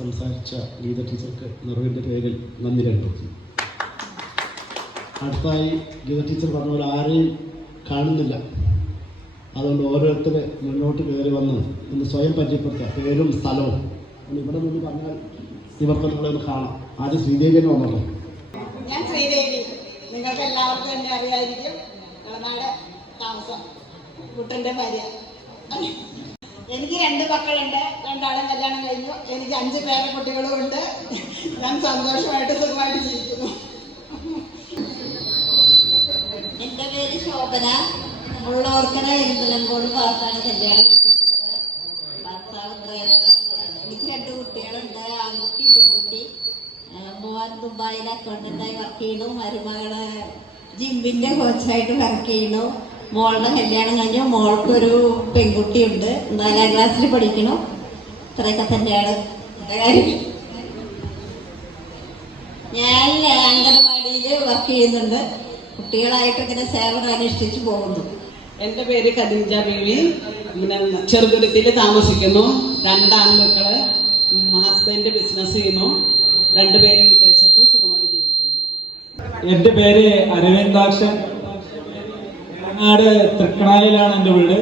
സംസാരിച്ച ഗീത ടീച്ചർക്ക് നിറവിൻ്റെ പേരിൽ നന്ദി രേഖപ്പെടുത്തുന്നു. അടുത്തായി ഗീത ടീച്ചർ പറഞ്ഞ പോലെ ആരെയും കാണുന്നില്ല, അതുകൊണ്ട് ഓരോരുത്തർ മുന്നോട്ട് കയറി വന്ന് ഒന്ന് സ്വയം പരിചയപ്പെടുത്തുക, പേരും സ്ഥലവും. ഇവിടെ നിന്ന് പറഞ്ഞാൽ ഇവർക്ക് നിങ്ങളൊന്ന് കാണാം. ആദ്യം ശ്രീദേവിനെ വന്നോളൂ. ഞാൻ ശ്രീദേവി, നിങ്ങൾക്ക് എല്ലാവർക്കും എന്നെ അറിയാതിരിക്കും. കളനാട് താമസം, കുട്ടൻ്റെ ഭാര്യ. എനിക്ക് 2 മക്കളുണ്ട്, 2 ആളും കല്യാണം കഴിഞ്ഞു. എനിക്ക് 5 പേരക്കുട്ടികളും ഉണ്ട്. ഞാൻ സന്തോഷമായിട്ട് സുഖമായിട്ട് ജീവിക്കുന്നു. എൻ്റെ പേര് ശോഭന, ഉള്ളവർക്കര എരുന്തലങ്കോട് ഭാഗത്താണ് കല്യാണം കഴിച്ചിട്ടുള്ളത്. ഭർത്താവ് ഡ്രൈവർ. എനിക്ക് 2 കുട്ടികളുണ്ട്, ആൺകുട്ടി പെൺകുട്ടി. മോൻ ദുബായിൽ അക്കൗണ്ടൻ്റായി വർക്ക് ചെയ്യുന്നു, മരുമകള് ജിമ്മിൻ്റെ കോച്ചായിട്ട് വർക്ക് ചെയ്യുന്നു. മോളുടെ കല്യാണം കഴിഞ്ഞു. മോൾക്കൊരു പെൺകുട്ടിയുണ്ട്, 4ാം ക്ലാസ്സിൽ പഠിക്കണം. ഇത്രയൊക്കെ തന്നെയാണ് എൻ്റെ കാര്യം. ഞാൻ അംഗനവാടിയിൽ വർക്ക് ചെയ്യുന്നുണ്ട്. കുട്ടികളായിട്ട് ഇങ്ങനെ സേവനം അനുഷ്ഠിച്ചു പോകുന്നു. എൻ്റെ പേര് ഖദീജ ബീവി. ഇങ്ങനെ ചെറുതുരുത്തിൽ താമസിക്കുന്നു. 2 ആൺമക്കള്. ഹസ്ബൻഡ് ബിസിനസ് ചെയ്യുന്നു. 2 പേരും വിദേശത്ത് സുഖമായി ജീവിക്കുന്നു. എൻ്റെ പേര് അരവിന്ദാക്ഷൻ. വയനാട് തൃക്കണായിലാണ് എൻ്റെ വീട്.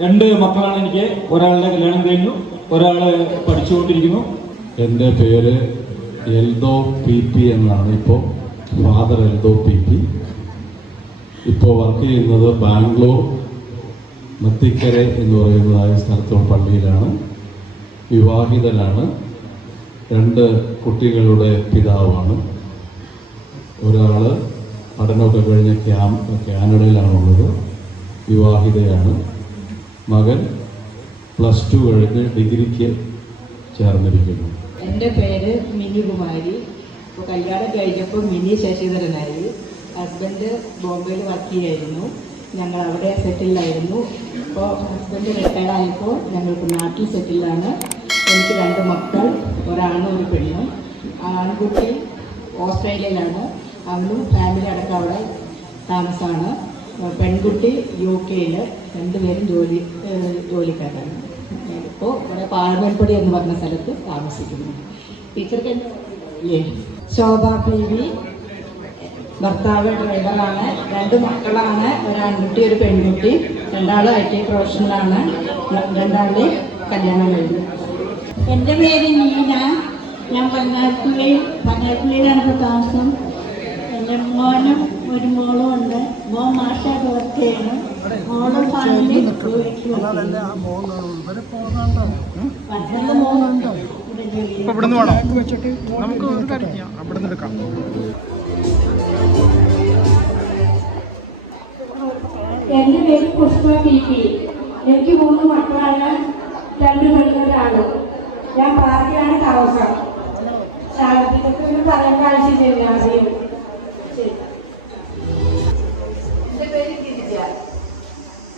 2 മക്കളാണ് എനിക്ക്. ഒരാളുടെ കല്യാണം കഴിഞ്ഞു, ഒരാള് പഠിച്ചുകൊണ്ടിരിക്കുന്നു. എൻ്റെ പേര് എൽദോ PP എന്നാണ്. ഇപ്പോൾ ഫാദർ എൽദോ PP. ഇപ്പോൾ വർക്ക് ചെയ്യുന്നത് ബാംഗ്ലൂർ മത്തിക്കര എന്ന് പറയുന്നതായ സ്ഥലത്തുള്ള പള്ളിയിലാണ്. വിവാഹിതനാണ്. 2 കുട്ടികളുടെ പിതാവാണ്. ഒരാൾ പഠനമൊക്കെ കഴിഞ്ഞ് കാനഡയിലാണുള്ളത്, വിവാഹിതയാണ്. മകൻ +2 കഴിഞ്ഞ് ഡിഗ്രിക്ക് ചേർന്നിരിക്കുന്നു. എൻ്റെ പേര് മിനി കുമാരി. ഇപ്പോൾ കല്യാണം കഴിഞ്ഞപ്പോൾ മിനി ശശിധരനായി. ഹസ്ബൻഡ് ബോംബെയിൽ വർക്ക് ചെയ്യായിരുന്നു. ഞങ്ങൾ അവിടെ സെറ്റിലായിരുന്നു. ഇപ്പോൾ ഹസ്ബൻഡ് റിട്ടയർഡായപ്പോൾ ഞങ്ങൾക്ക് നാട്ടിൽ സെറ്റിലാണ്. എനിക്ക് 2 മക്കൾ, ഒരാണും ഒരു പെണ്ണും. ആൺകുട്ടി ഓസ്ട്രേലിയയിലാണ്, അവനും ഫാമിലി അടക്കം അവിടെ താമസമാണ്. പെൺകുട്ടി UK-യിൽ. 2 പേരും ജോലിക്കാരാണ്. ഇപ്പോൾ ഇവിടെ പാർമൽപ്പടി എന്ന് പറഞ്ഞ സ്ഥലത്ത് താമസിക്കുന്നു. ടീച്ചർക്ക് എന്താ? ശോഭ PV. ഭർത്താവ് ഡ്രൈവറാണ്. 2 മക്കളാണ്, ഒരു ആൺകുട്ടി ഒരു പെൺകുട്ടി. 2 ആളും IT പ്രൊഫഷണലാണ്. 2 ആളുടെ കല്യാണം കഴിഞ്ഞു. എൻ്റെ പേര് നീന. ഞാൻ പങ്ങാരപ്പള്ളിയിലാണ് ഇപ്പോൾ താമസം. എൻ്റെ മോനും ഒരു മോളും ഉണ്ട്. മോൻ മാഷായിട്ട് വർക്ക് ചെയ്യണം. മോളും ഫാമിലി ജോലിക്ക് എൻ്റെ പേര് പുഷ്പ PP. എനിക്ക് 3 മക്കളാണ്, 2 പെണ്ണുങ്ങളാണ്. ഞാൻ പാർട്ടിയാണ് താമസം. ഇതൊക്കെ പറയാൻ ആവശ്യമില്ല. എൻ്റെ പേര് ഗിരിജ.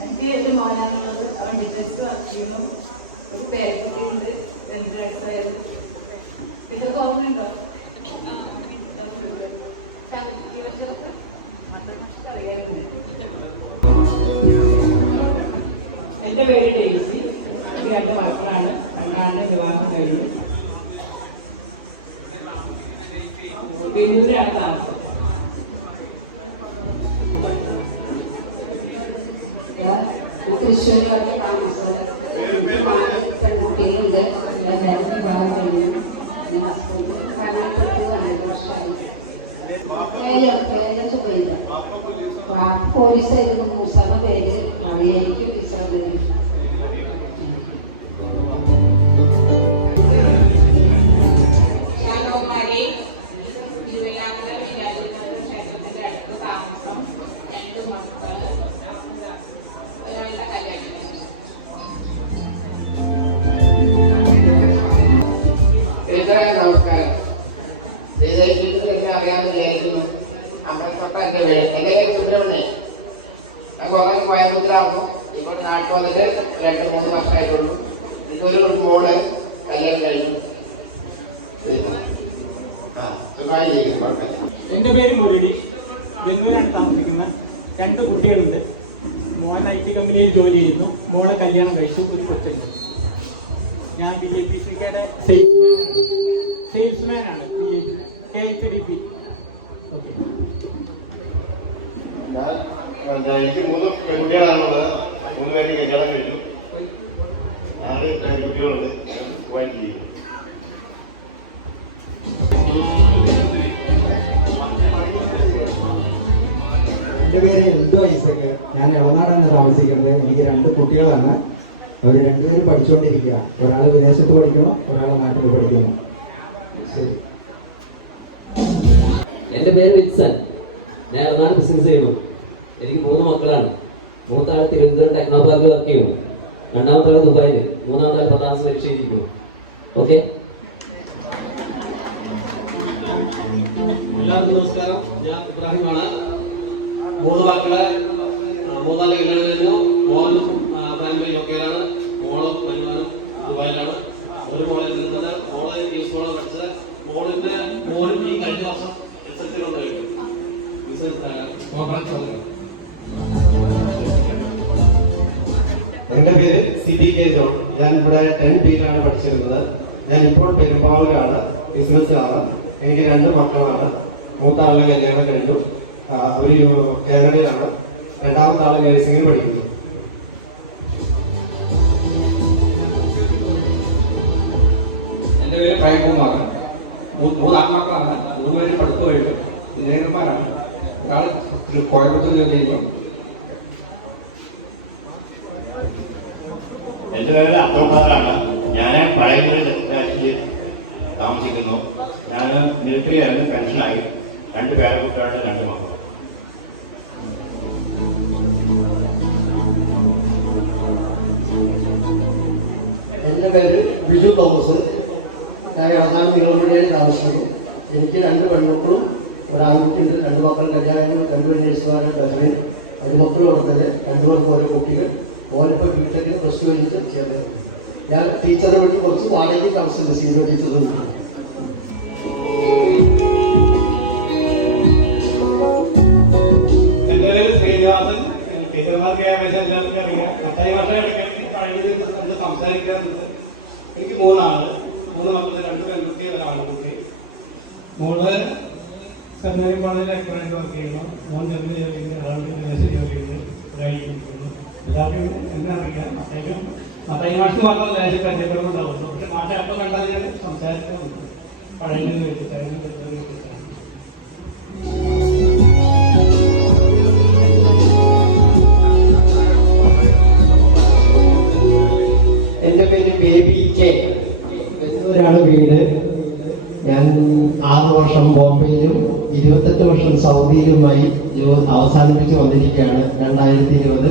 എനിക്ക് 8 മോനാണുള്ളത്. അവൻ ബിസിനസ് വർക്ക് ചെയ്യുന്നു. ഒരു പേരക്കുട്ടിയുണ്ട്, 2 വയസ്സായത്. ഇതൊക്കെ ഓർമ്മയുണ്ടോ? എൻ്റെ പേര് ഡെയ്സി. എനിക്ക് 2 മക്കളാണ്. 2 വിവാഹം കഴിഞ്ഞു. പിന്നൂരാണ് താമസം. പോലീസായിരുന്നു മൂസാമ പേര് അറിയായിരിക്കും ടീച്ചറുടെ പേര്. ശാലോമാരി തിരുവല്ലാമല വിരാജനാഥ ക്ഷേത്രത്തിന്റെ അടുത്ത് താമസം, 2 മക്കള്, ഒരാളുടെ കല്യാണം. നമസ്കാരം. എന്നെ അറിയാമെന്ന് വിചാരിക്കുന്നു. അമ്പലത്തൊട്ട എൻ്റെ വീട്. എൻ്റെ പേര് സുബ്രഹ്മണ്യൻ. ഞാൻ കുറേ കോയമ്പത്തൂരാകുന്നു. ഇപ്പോൾ നാട്ടിൽ വന്നിട്ട് 2-3 വർഷമായിട്ടുള്ളൂ. എനിക്കൊരു മോള് കല്യാണം കഴിഞ്ഞു. സുഖമായി ജീവിക്കുന്നു, കുഴപ്പമില്ല. എൻ്റെ പേര് മുരളി. ബംഗളൂരാണ് താമസിക്കുന്നത്. 2 കുട്ടികളുണ്ട്. മോൻ IT കമ്പനിയിൽ ജോലി ചെയ്യുന്നു. മോളെ കല്യാണം കഴിച്ചു. ഒരു കൊച്ചുണ്ട്. ഞാൻ BJPCയുടെ സെയിൽസ്മാനാണ്. KHDP. ഓക്കെ. എനിക്ക് 3 പെൺകുട്ടികളാണുള്ളത്. 3 പേര് കല്യാണം കഴിഞ്ഞു. 4 പെൺകുട്ടികളുണ്ട്. പോകാൻ ചെയ്യും. എൻ്റെ പേര് എൽദോ ഐസക്. ഞാൻ എളനാടാണ് താമസിക്കുന്നത്. എനിക്ക് 2 കുട്ടികളാണ്. അവർ 2 പേരും പഠിച്ചുകൊണ്ടിരിക്കുക. ഒരാൾ വിദേശത്ത് പഠിക്കണം, ഒരാൾ നാട്ടിൽ പഠിക്കണം. ശരി. എൻ്റെ പേര് വിൽസൺ. ഞാൻ എറണാകുളം ബിസിനസ് ചെയ്യുന്നു. എനിക്ക് 3 മക്കളാണ്. മൂത്ത ആൾ തിരുവനന്തപുരം ടെക്നോ പാർക്കിൽ വർക്ക് ചെയ്യുന്നു. 2ാമത്തെ ആൾ ദുബായിൽ. 3ാമത്തെ ആൾ 10ാം ക്ലാസ് പരീക്ഷ എഴുതിയിരിക്കുന്നു. ഓക്കെ. എല്ലാവർക്കും നമസ്കാരം. ഞാൻ ഇബ്രാഹിമാണ്. 3 മക്കളെ 3 കല്യാണം കഴിഞ്ഞു. മോനും ഫാമിലി ഒക്കെയാണ്. മോളും വരുമാനം ദുബായിലാണ്. ഒരു മോളെ നിന്നത്. മോളെ ഈ സ്കൂളിൽ പഠിച്ചത്. മോനും ഈ കഴിഞ്ഞ വർഷം SSLC വന്നു കഴിഞ്ഞു. എൻ്റെ പേര് CBK ജോൺ. ഞാൻ ഇവിടെ 10B-ലാണ് പഠിച്ചിരുന്നത്. ഞാൻ ഇപ്പോൾ പെരുമ്പാവൂരാണ്. ബിസിനസ്സാണ്. എനിക്ക് 2 മക്കളാണ്. മൂത്ത ആളുടെ കല്യാണം കഴിഞ്ഞു. അവർ കാനഡയിലാണ്. 2ാമത്തെ ആൾ നഴ്സിംഗിൽ പഠിക്കുന്നു. എൻ്റെ പേര് പ്രേംകുമാർ. 3 ആൺമക്കളാണ്. 3 പേര് പഠിത്തു കഴിഞ്ഞു. എഞ്ചിനീയർമാരാണ്. ഒരാൾ കോയമ്പത്തൂർ ജോലി ചെയ്യുന്നു. എൻ്റെ പേര് അബ്ദുൾഖാദറാണ്. ഞാൻ പഴയമുറി താമസിക്കുന്നു. ഞാൻ മിലിറ്ററി ആയിരുന്നു. പെൻഷനായി. 2 പേരക്കുട്ടികളുടെ 2 മക്കൾ. എൻ്റെ പേര് ബിജു തോമസ്. ഞാൻ എറണാകുളം നിലമ്പൂരിൽ താമസിക്കുന്നു. എനിക്ക് 2 പെൺമക്കളും ഒരാൺകുട്ടിയുണ്ട്. 2 മക്കൾ കല്യാണം. 2 നേഴ്സുമാരുടെ ബഹ്റിൻ. 5 മക്കളും ഉള്ളത്. 2 പേർക്ക് ഓരോ കുട്ടികൾ. ഓരോപ്പോൾ വീട്ടിലേക്ക് +2 കഴിഞ്ഞിട്ട് ചേർന്നത്. ഞാൻ ടീച്ചറെ വേണ്ടി കുറച്ച് വാടകയ്ക്ക് താമസിക്കുന്നു. സീനിയർ ടീച്ചറും എൻ്റെ പേര് ശ്രീനിവാസൻ. ടീച്ചർമാർക്ക് ഏകദേശം എല്ലാവർക്കും അറിയാം. 10 വർഷം ഇടയ്ക്ക് കഴിഞ്ഞത് നമ്മൾ സംസാരിക്കാറുണ്ട്. എനിക്ക് 3 ആള്. 3 മക്കൾ, 2 പെൺകുട്ടി, 1 ആൺകുട്ടി. മോള് കർണാടക കോളേജിൽ അക്കൗണ്ടന്റ് വർക്ക് ചെയ്യുന്നു. മോൻ ജോലി ചെയ്യുന്നു. ഒരാളുടെ വിദേശ ജോലി ചെയ്യുന്നു. ഒരായിരിക്കുന്നു. എല്ലാവരും എന്നെ അറിയാം. അദ്ദേഹം മത്തായി മാഷ് മാത്രം ദേശം പരിചയപ്പെടുന്നുണ്ടാവുന്നു. പക്ഷെ മാഷ അപ്പം കണ്ടാൽ ഞാൻ സംസാരിക്കുന്നുണ്ട്. പഴയ വെച്ചിട്ടായിരുന്നു. എൻ്റെ പേര് ബേബി കെ. ബംഗളൂരാണ് വീട്. ഞാൻ 6 വർഷം ബോംബെയിലും 28 വർഷം സൗദിയിലുമായി അവസാനിപ്പിച്ച് വന്നിരിക്കുകയാണ്. 2020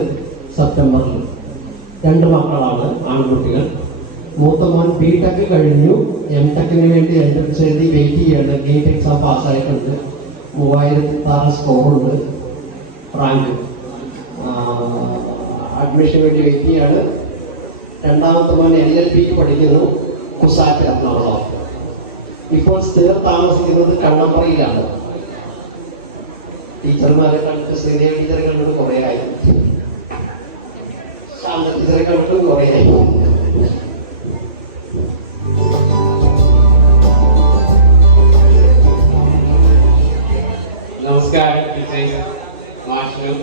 സെപ്റ്റംബറിൽ. 2 മക്കളാണ്, ആൺകുട്ടികൾ. മൂത്ത മോൻ BTech കഴിഞ്ഞു. MTechന് വേണ്ടി എൻട്രൻസ് എഴുതി വെയിറ്റ് ചെയ്യാണ്. ഗേറ്റ് എക്സാം പാസ്സായിട്ടുണ്ട്. 3006 സ്കോറുണ്ട്. റാങ്ക്. അഡ്മിഷന് വേണ്ടി വെയിറ്റ് ചെയ്യാണ്. 2ാമത്തെ മോൻ LLBക്ക് പഠിക്കുന്നു. കുസാറ്റ് എറണാകുളം. ഇപ്പോൾ സ്ഥിര താമസിക്കുന്നത് കണ്ണമ്പറയിലാണ്. ടീച്ചർമാരെ കണ്ടിട്ട് ശ്രീദേവി ടീച്ചറെ കണ്ടിട്ട് കുറേ ആയി. ശാന്ത ടീച്ചറെ കണ്ടിട്ടും കുറേ ആയി. നമസ്കാരം ടീച്ചേഴ്സ്, മാഷ്.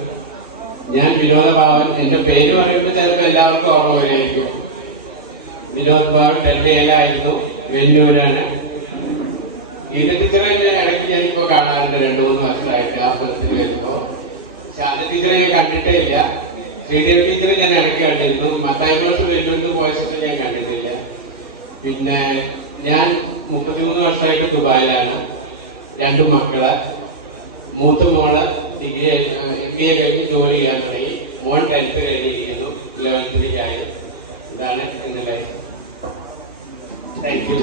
ഞാൻ വിനോദ ഭാവൻ. എൻ്റെ പേര് പറയുമ്പോൾ ചിലപ്പോൾ എല്ലാവർക്കും ഓർമ്മ വരുമായിരിക്കും. വിനോദ് ഭാവൻ ഡൽഹിയിലായിരുന്നു. വെല്ലൂരാണ്. ഗീത ടീച്ചറെ ഇടയ്ക്ക് ഞാനിപ്പോൾ കാണാറുണ്ട്. 2-3 വർഷമായിട്ട് അമ്പലത്തിൽ വരുമ്പോൾ. ശാന്ത ടീച്ചറെ ഞാൻ കണ്ടിട്ടേ ഇല്ല. ശ്രീദേവി ടീച്ചറെ ഞാൻ ഇടയ്ക്ക് കണ്ടിരുന്നു. മത്തായി മാഷ് വരുന്നുണ്ട് പോയപ്പോൾ ഞാൻ കണ്ടിട്ടില്ല. പിന്നെ ഞാൻ 33 വർഷമായിട്ട് ദുബായിലാണ്. 2 മക്കള്. മൂത്ത മോള് ഡിഗ്രി MBA കഴിഞ്ഞ് ജോലി ചെയ്യാൻ തുടങ്ങി. മോൻ 10th കഴിഞ്ഞിരിക്കുന്നു. 11th ആയി. ഇതാണ് എന്റെ ലൈഫ്. Thank you.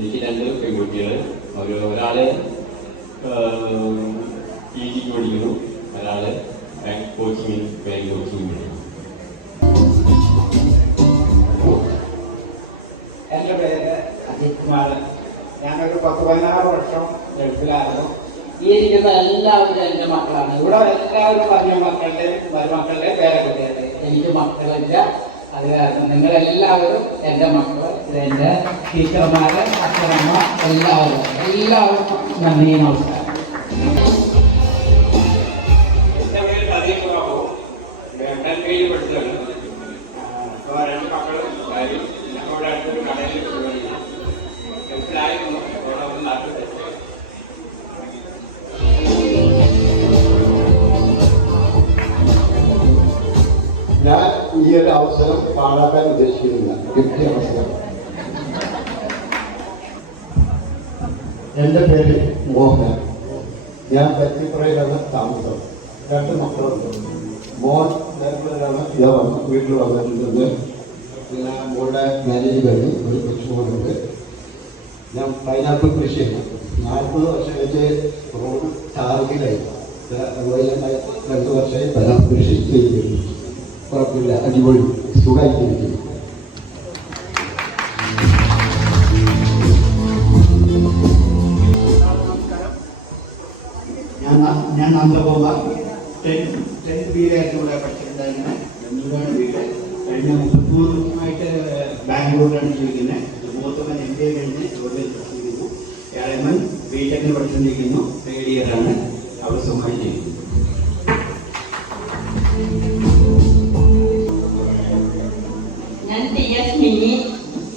എനിക്ക് 2 പെൺകുട്ടികൾ. ഒരാള് PG പഠിക്കുന്നു, ഒരാള് ബാങ്ക് കോച്ചിങ് പഠിക്കുന്നു. എൻ്റെ പേര് അജിത് കുമാർ. ഞാനൊരു 10-16 വർഷം ഗൾഫിലായിരുന്നു. ഈ ഇരിക്കുന്ന എല്ലാവരും എൻ്റെ മക്കളാണ്. ഇവിടെ എല്ലാവരും പറഞ്ഞ മക്കളുടെയും മരുമക്കളുടെയും പേരക്കുട്ടികളുടെ. എനിക്ക് മക്കളില്ല. അത് കാരണം നിങ്ങളെല്ലാവരും എൻ്റെ മക്കൾ. ഇതെൻ്റെ ടീച്ചർമാര്, അച്ഛനമ്മ, എല്ലാവർക്കും നന്ദി, നമസ്കാരം. എൻ്റെ പേര് സതീഷ് ബാബു. ഡൽഹിയിൽ പഠിച്ചതാണ്. 2 മക്കളും ഭാര്യയും. ഞങ്ങളുടെ അടുത്തൊരു കടയിൽ ഗൾഫിലായിരുന്നു. അവിടെ ഒന്ന് നാട്ടിൽ വെച്ചു. ഞാൻ ഈ ഒരു അവസരം പാഴാക്കാൻ ഉദ്ദേശിക്കുന്നില്ല. കിട്ടിയ അവസരം. എൻ്റെ പേര് മോഹൻ. ഞാൻ പറ്റിപ്പുറയിലാണ് താമസം. 2 മക്കളുണ്ട്. മോൻ നേരത്തിലാണ് വീട്ടിൽ വന്നിട്ടുള്ളത്. പിന്നെ മോളുടെ മാരേജ് കഴിഞ്ഞ് ഒരു കൊച്ചുമോനുണ്ട്. ഞാൻ പൈനാപ്പിൾ കൃഷി ചെയ്യുന്നു. 40 വർഷം വെച്ച് റോഡ് ടാർഗിലായി. അതുപോലെ 2 വർഷമായി പൈനാപ്പിൾ കൃഷി ചെയ്തിരുന്നു. കുഴപ്പമില്ല, അടിപൊളി, സുഖമായിട്ടിരിക്കുന്നു. ഞാൻ നന്ദഗോപാൽ. 10th ബിയിലായിരുന്നു ഇവിടെ പഠിച്ചിട്ടുണ്ടായിരുന്നത്. ഒരുപാട് വീട് കഴിഞ്ഞ 33 വർഷമായിട്ട് ബാംഗ്ലൂരിലാണ് ജീവിക്കുന്നത്. മൂത്തവൻ MBA കഴിഞ്ഞ് ജോലി പഠിച്ചിരിക്കുന്നു. ഇളയവൻ BTech പഠിച്ചിരിക്കുന്നു. 3rd ഇയറാണ്. അവിടെ സുഖമായി ചെയ്യുന്നു. ഞാൻ TS മിനി.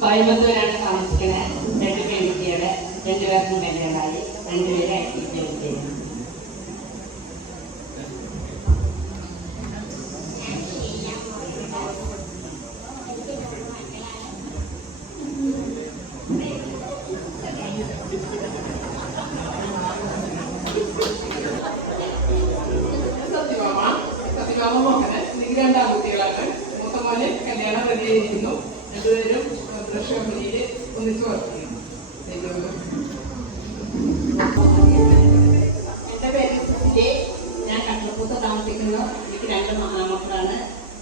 കോയമ്പത്തൂരാണ് താമസിക്കുന്നത്. 2 പെൺകുട്ടികളെ. 2 പേർക്കും കല്യാണമായി. 2 പേരെ ചെയ്യുന്നു. സത്യഭാമ മോഹന്. എനിക്ക് 2 ആൺകുട്ടികളാണ്. മൂത്ത മോന് കല്യാണം റെഡി ആയിരിക്കുന്നു. 2 പേരും ബ്രഷ് കമ്പനിയിൽ ഒന്നിച്ച് വർക്ക് ചെയ്യുന്നു. എൻ്റെ പേര് സുജി. ഞാൻ കട്ടപ്പൂത്ത് താമസിക്കുന്നു. എനിക്ക് 2 മക്കളാണ്.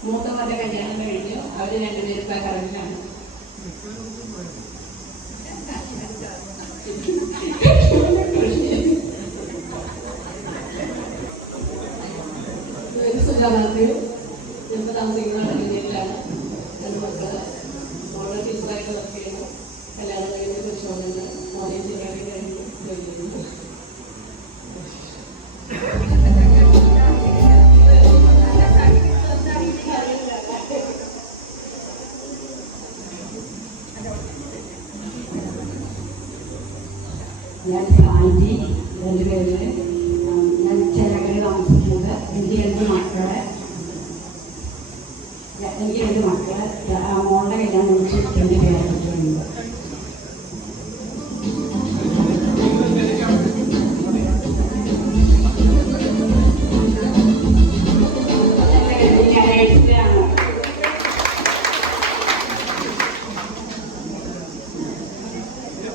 മൂത്തവരുടെ കല്യാണം കഴിഞ്ഞു. അവർ 2 പേരും ഇപ്പം കറങ്ങിലാണ്. സുജാനാഥ്. ഞങ്ങൾ താമസിക്കുന്ന ജില്ലയിലാണ്. 2 മക്കള്. മോള് ടീച്ചറായിട്ട് വർക്ക് ചെയ്യുന്നു. കല്യാണം കഴിഞ്ഞ് തൃശ്ശൂരുണ്ട്. മോനെ എഞ്ചിനീയറിംഗ് കഴിഞ്ഞ് ജോലി ചെയ്യുന്നു. ഞാൻ സാന്റി. 2 പേര്. ഞാൻ ചിലകര താമസിക്കുന്നത്. എനിക്ക് 2 മക്കളെ. മോളുടെ കല്യാണം വിളിച്ച് 2 പേരക്കുട്ടികളുണ്ട്.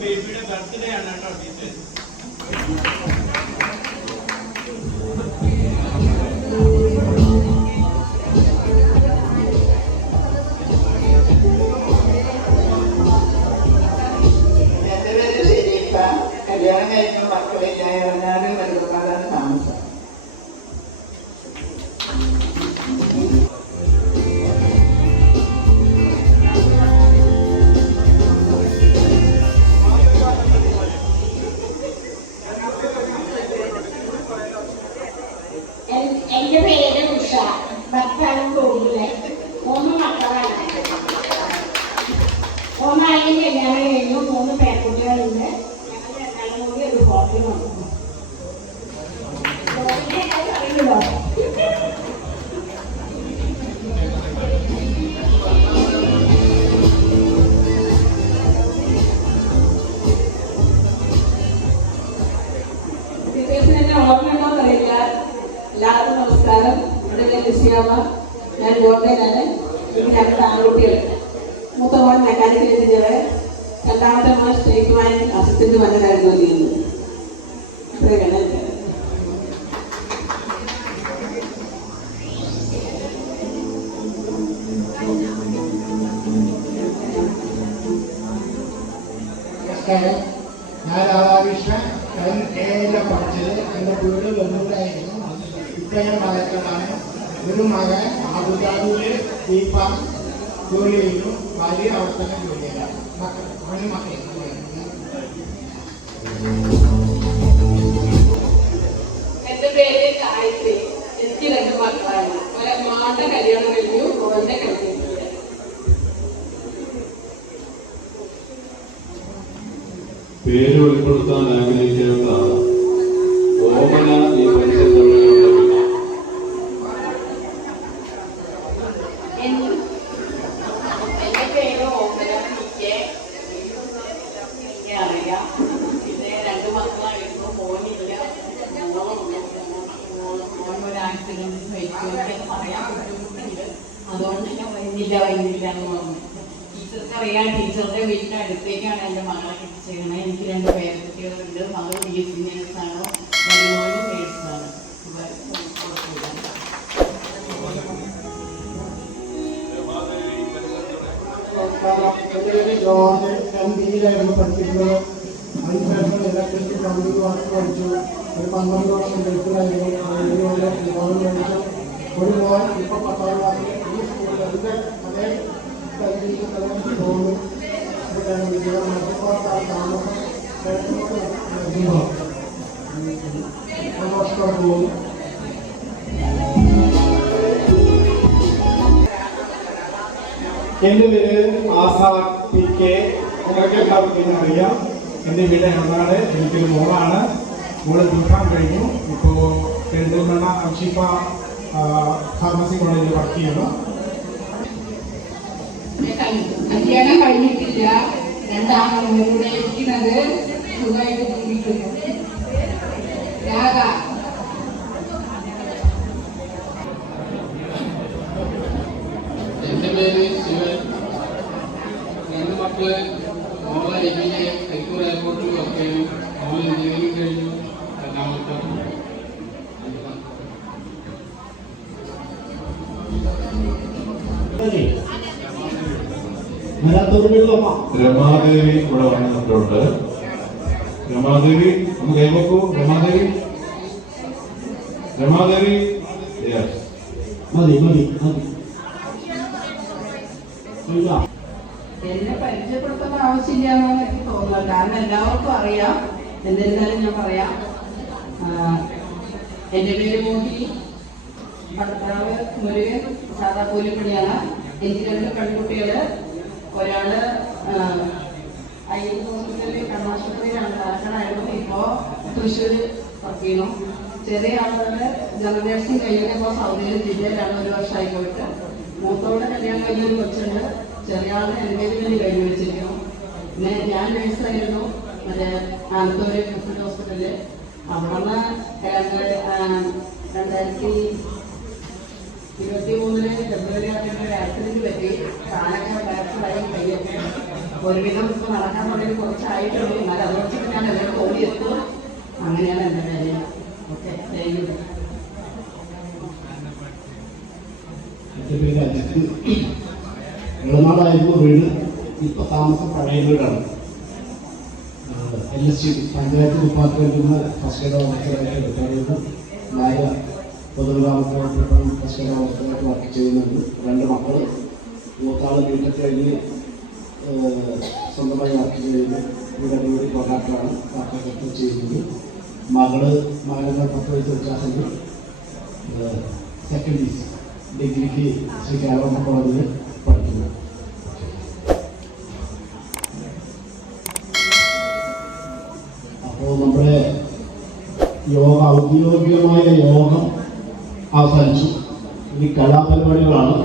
ബേബിയുടെ ബർത്ത്ഡേ ആണ് കേട്ടോ ടീച്ചർ. കല്യാണം കഴിഞ്ഞ മക്കളില്ല. ഇറങ്ങാനും വരുന്നതാണ് താമസം. ഒന്നാണെങ്കിൽ കല്യാണം കഴിഞ്ഞു, 3 പേരക്കുട്ടികളുണ്ട്. ഞങ്ങൾ രണ്ടാളും കൂടി ഒരു ഹോട്ടൽ വന്നു. അറിയില്ലോ ഓർമ്മയുണ്ടോന്ന് അറിയില്ല. എല്ലാവർക്കും നമസ്കാരം. ഇവിടെ ഞാൻ ലിസിയാമ്മ, ഞാൻ ബോംബെയിലാണ്. ഇത് ഞങ്ങളുടെ ആൺകുട്ടികൾ. മൂത്ത മോൻ മെക്കാനിക്കൽ എഞ്ചിനീയർ, രണ്ടാമത്തെ മോൻ സ്റ്റേറ്റ് ബാങ്ക് അസിസ്റ്റന്റ് മാനേജറായി ജോലി ചെയ്യുന്നു. ഇത്രയൊക്കെയാണ്. ഞാൻ രാധാകൃഷ്ണൻ, ഞാൻ കേരളം പഠിച്ചത്. എൻ്റെ വീട് വെള്ളൂരായിരുന്നു. ഇപ്പം ഞാൻ മലക്കലാണ്. ഒരു മകൻ അബുദാബിയിൽ ദീപാം ജോലി ചെയ്യുന്നു. ഭാര്യ അവിടെ തന്നെ ജോലി ചെയ്യാം. അവന് മക്കൾ എന്റെ പേര് ഗായത്രി. എനിക്ക് 2 മക്കളാണ്. ഒരമ്മാന്റെ കല്യാണം കഴിഞ്ഞു, മോന്റെ കല്യാണം. പേര് വെളിപ്പെടുത്താൻ ആഗ്രഹിക്കുന്നതാണ് ഓമന ഈ പരിസരത്തുള്ള എന്റെ പേര് ഓമന. അറിയാം. പിന്നെ 2 മക്കളായിരുന്നു. മോനില്ല. മോൻ ഒരു ആക്സിഡന്റ് പറയാൻ ബുദ്ധിമുട്ടുണ്ട്. അതുകൊണ്ട് ഞാൻ വരുന്നില്ല എന്ന് പറഞ്ഞു. ടീച്ചർക്ക് അറിയാം. ടീച്ചറുടെ വീടിന്റെ അടുത്തേക്കാണ് എൻ്റെ മകളെ കെട്ടിച്ചേക്കുന്നത്. എനിക്ക് 2 പേരക്കുട്ടികളുണ്ട്. മകൾ BSc നേഴ്സാണ്, മരുമോനും നേഴ്സാണ്. ജോർജ് MBയിലായിരുന്നു പഠിക്കുന്നത്. അതിനുശേഷം ഇലക്ട്രിസിറ്റി കമ്പ്യൂട്ടർ വർക്ക് പഠിച്ചു. ഒരു 12ഓളം ഗൾഫിലായിരുന്നു. ലോൺ പഠിച്ചു. ഒരു മോൻ ഇപ്പോൾ 10ാം ക്ലാസ്സിൽ ഈ സ്കൂളിൽ അതേ തോന്നും. ഇവിടെയാണ് വിജയം. മറ്റൊരു താമസം സന്തോഷത്തോടെ പോകും. എൻ്റെ പേര് ആസാദ് PK. നിങ്ങൾക്ക് എല്ലാവർക്കും അറിയാം. എൻ്റെ വീട് എറണാട്. എനിക്കൊരു മോളാണ്. മോള് ബിഫാം കഴിഞ്ഞു. ഇപ്പോൾ പെരിന്തൽമണ്ണ അൽഷിഫ ഫാർമസി കോളേജിൽ വർക്ക് ചെയ്യുന്നു. കല്യാണം കഴിഞ്ഞിട്ടില്ല. 2 ആൺകുട്ടികളുടെ ഇരിക്കുന്നത്. സുഖമായിട്ട് ജീവിക്കുന്നു. രാഗ. എൻ്റെ പേര് ശിവൻ. 2 മക്കള്. മോളെ MBA കരിപ്പൂർ എയർപോർട്ടിൽ വർക്ക് ചെയ്തു. മോള് എഞ്ചിനീയറിംഗ് കഴിഞ്ഞു. രണ്ടാമത്തെ രമാദേവി ഇവിടെ വന്നിട്ടുണ്ട്. രമാദേവി ഒന്ന് കൈവക്കൂ. രമാദേവി മതി മതി മതി. എന്നെ പരിചയപ്പെടുത്തേണ്ട ആവശ്യമില്ലാന്നാണ് എനിക്ക് തോന്നുന്നത്. കാരണം എല്ലാവർക്കും അറിയാം. എന്നിരുന്നാലും ഞാൻ പറയാം. എൻ്റെ പേര് മോഹി. ഭർത്താവ് മുരുകൻ സാധാ കൂലിപ്പണിയാണ്. എനിക്ക് 2 പെൺകുട്ടികൾ. ഒരാള് ഹോസ്പിറ്റലിൽ കണ്ണാശുപത്രിയിലാണ്, പാലക്കാടായിരുന്നു. ഇപ്പോൾ തൃശ്ശൂർ വർക്ക് ചെയ്യുന്നു. ചെറിയ ആളുകൾ ജനറൽ നഴ്സിംഗ് കഴിഞ്ഞിട്ട് ഇപ്പോൾ സൗദിയിലെ ജില്ലയിലാണ് 1 വർഷമായി പോയിട്ട്. മൂത്തോടെ കല്യാണം കഴിഞ്ഞൊരു കൊച്ചുണ്ട്. ചെറിയ ആളുടെ എൻഗേജ്മെന്റ് കഴിഞ്ഞ് വെച്ചിരിക്കുന്നു. പിന്നെ ഞാൻ നഴ്സായിരുന്നു മറ്റേ ആലത്തൂര് ഗവൺമെന്റ് ഹോസ്പിറ്റലിൽ. അവിടെ നിന്ന് 2023 ഫെബ്രുവരി ആദ്യം ഒരു ആക്സിഡന്റ് പറ്റി. കാലൊക്കെ ഫ്രാക്ചറായി, കൈയൊക്കെ ഒരുവിധം ഇപ്പോൾ നടക്കാൻ തുടങ്ങി കുറച്ചായിട്ടുള്ളൂ. എന്നാൽ അത് വെച്ചിട്ട് ഞാൻ എല്ലാവരും ഓടിയെത്തും. അങ്ങനെയാണ് എൻ്റെ കാര്യം. Okay, thank you. എൻ്റെ പേര് അജിത്ത്. ഇളനാടായിരുന്നു വീട്. ഇപ്പോൾ താമസം പഴയ വീടാണ്. LSC പഞ്ചായത്ത് ഡിപ്പാർട്ട്മെൻറ്റിൽ നിന്ന് ഫസ്റ്റ് എയ്ഡ് ഓഫീസറായിട്ട് എടുക്കാറുണ്ട്. ഭാര്യ പൊതുഗ്രാമത്തിലായിട്ട് ഫസ്റ്റ് എയ്ഡ് ഓഫീസറായിട്ട് വർക്ക് ചെയ്യുന്നുണ്ട്. 2 മക്കൾ. മൂത്താള് വീട്ടിൽ കഴിഞ്ഞ് സ്വന്തമായി വർക്ക് ചെയ്യുന്നു. ഇവിടെ വീട് കോൺട്രാക്ടറാണ്. വർക്ക് ചെയ്യുന്നത്. മകള് 10 വയസ്സ് വ്യത്യാസമുണ്ട്. സെക്കൻഡ് BC ഡിഗ്രിക്ക് ശ്രീ കേരള കോളേജിൽ പഠിക്കുന്നു. അപ്പോൾ നമ്മുടെ ഔദ്യോഗികമായ യോഗം അവസാനിച്ചു. ഇനി കലാപരിപാടികളാണ്.